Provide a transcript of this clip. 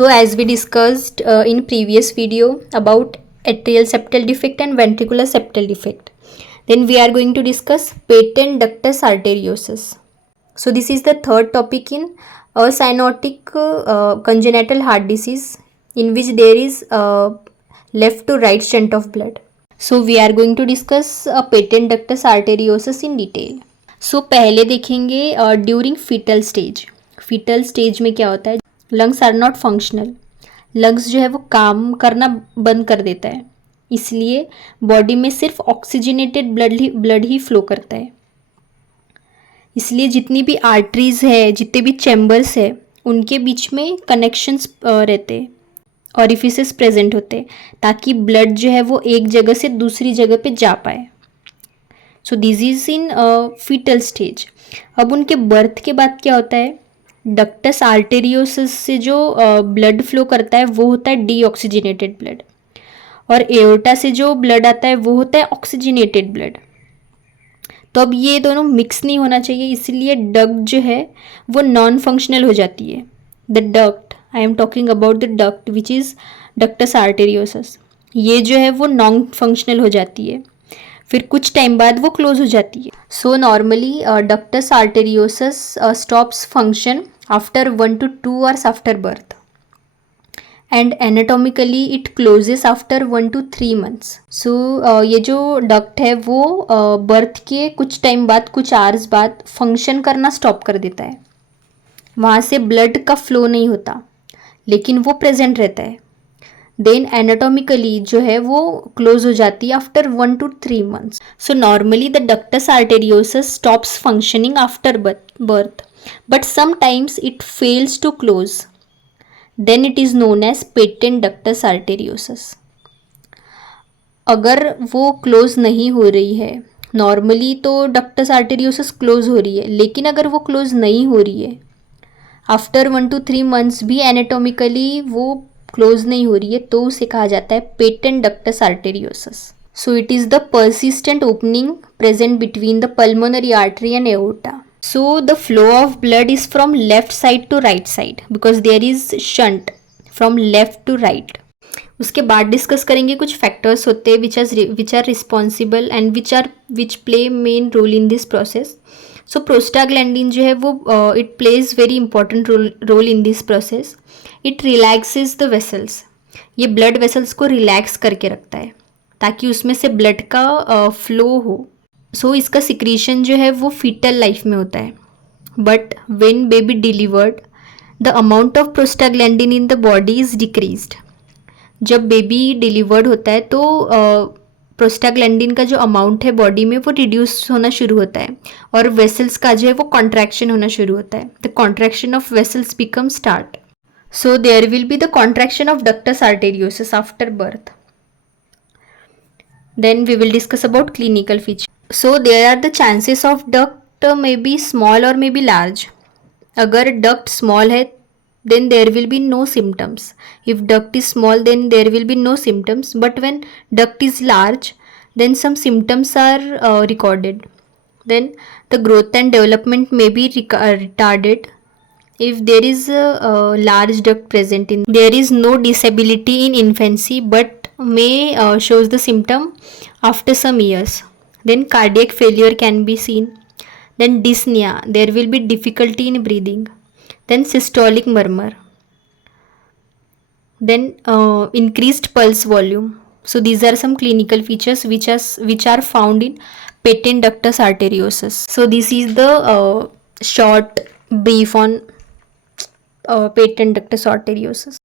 So as we discussed in previous video about atrial septal defect and ventricular septal defect, then we are going to discuss patent ductus arteriosus. So this is the third topic in a cyanotic congenital heart disease in which there is left to right shunt of blood. So we are going to discuss patent ductus arteriosus in detail. So पहले देखेंगे during fetal stage. Fetal stage में क्या होता है, lungs are not functional. Lungs जो है वो काम करना बंद कर देता है, इसलिए बॉडी में सिर्फ ऑक्सीजनेटेड ब्लड ही फ्लो करता है. इसलिए जितनी भी आर्टरीज है, जितने भी चैम्बर्स है, उनके बीच में कनेक्शंस रहते हैं, ऑरिफिसेस प्रेजेंट होते हैं, ताकि ब्लड जो है वो एक जगह से दूसरी जगह पे जा पाए. So this is in fetal stage. अब उनके बर्थ के बाद क्या होता है, डक्टस आर्टेरियोसिस से जो ब्लड फ्लो करता है वो होता है डीऑक्सीजनेटेड ब्लड, और एओर्टा से जो ब्लड आता है वो होता है ऑक्सीजनेटेड ब्लड. तो अब ये दोनों मिक्स नहीं होना चाहिए, इसलिए डक्ट जो है वो नॉन फंक्शनल हो जाती है. The duct, I am talking about the duct which is ductus arteriosus, ये जो है वो नॉन फंक्शनल हो जाती है, फिर कुछ टाइम बाद वो क्लोज हो जाती है. So normally ductus arteriosus stops function after 1 to 2 hours after birth, and anatomically it closes after 1 to 3 months. So ये जो डक्ट है वो बर्थ के कुछ टाइम बाद, कुछ आवर्स बाद फंक्शन करना स्टॉप कर देता है. वहाँ से ब्लड का फ्लो नहीं होता, लेकिन वो प्रेजेंट रहता है. देन एनाटोमिकली जो है वो क्लोज हो जाती है after 1 to 3 months. So normally the ductus arteriosus stops functioning after birth, but sometimes it fails to close. Then it is known as patent ductus arteriosus. अगर वो क्लोज नहीं हो रही है, नॉर्मली तो डक्टस आर्टेरियोसस क्लोज हो रही है, लेकिन अगर वो क्लोज नहीं हो रही है, आफ्टर 1 to 3 months भी एनाटोमिकली वो क्लोज नहीं हो रही है, तो उसे कहा जाता है patent ductus arteriosus. So it is the persistent opening present between the pulmonary artery and aorta. So the flow of blood is from left side to right side because there is shunt from left to right. उसके बाद discuss करेंगे कुछ factors होते हैं which are responsible and which play main role in this process. So prostaglandin जो है वो it plays very important role in this process. It relaxes the vessels. ये blood vessels को relax करके रखता है ताकि उसमें से blood का flow हो. सो इसका सिक्रीशन जो है वो फीटल लाइफ में होता है, but when baby delivered the amount of prostaglandin in the body is decreased. जब बेबी डिलीवर्ड होता है तो प्रोस्टाग्लैंडिन का जो अमाउंट है बॉडी में वो रिड्यूस होना शुरू होता है, और वेसल्स का जो है वो कॉन्ट्रैक्शन होना शुरू होता है. The contraction of vessels become start. So there will be the contraction of ductus arteriosis after birth. Then we will discuss about clinical features. So there are the chances of duct may be small or may be large. अगर duct small है then there will be no symptoms. If duct is small then there will be no symptoms. But when duct is large then some symptoms are recorded. Then the growth and development may be retarded. If there is a large duct present in, there is no disability in infancy but may shows the symptom after some years. Then cardiac failure can be seen. Then dyspnea, there will be difficulty in breathing. Then systolic murmur. Then increased pulse volume. So these are some clinical features which are found in patent ductus arteriosus. So this is the short brief on patent ductus arteriosus.